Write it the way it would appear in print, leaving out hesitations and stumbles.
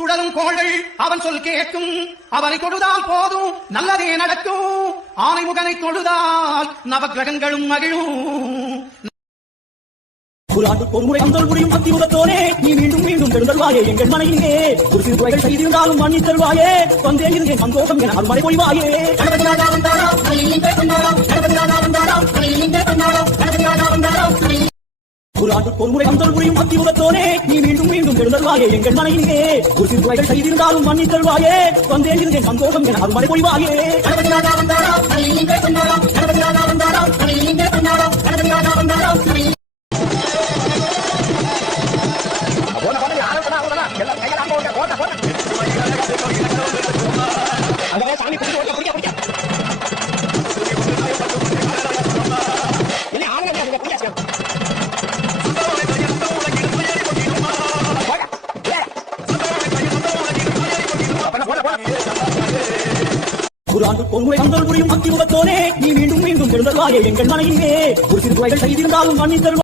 சுடரும் கோள்கள் அவன் சொல் கேட்கும். அவனை தொழுதால் போதும் நல்லதே நடக்கும். ஆனைமுகனை தொழுதால் நவக்கிரகங்களும் மகிழும். ஒரு ஆண்டுக்கு ஒரு முறை அந்தல் புரியும் அத்திமுகத்தோனே, நீ மீண்டும் மீண்டும் எழுந்தல்வாயே எங்கள் மனையிலே. ஒரு சிறு துறைகள் செய்திருந்தாலும் மன்னித் தருவாயே, வந்தே இருந்தேன் சந்தோஷம் என அருள்மழை பொழிவாயே. ஒரு ஆண்டுக்கு ஒரு முறை அந்தல் புரியும் அத்திமுகத்தோனே, நீ மீண்டும் மீண்டும் எழுந்தல்வாயே எங்கள் மனையிலே. ஒரு சிறு துறைகள் செய்திருந்தாலும் மன்னித் தருவாயே, வந்தே இருந்தேன் சந்தோஷம் என அருள்மழை பொழிவாயே. ஒரு ஆண்டுக்கு ஒரு முறை அந்தல் புரியும் அத்திமுகத்தோனே, நீ மீண்டும் மீண்டும் எழுந்தல்வாயே எங்கள் மனையிலே. ஒரு சிறு துறைகள் செய்திருந்தாலும் மன்னித் தருவாயே.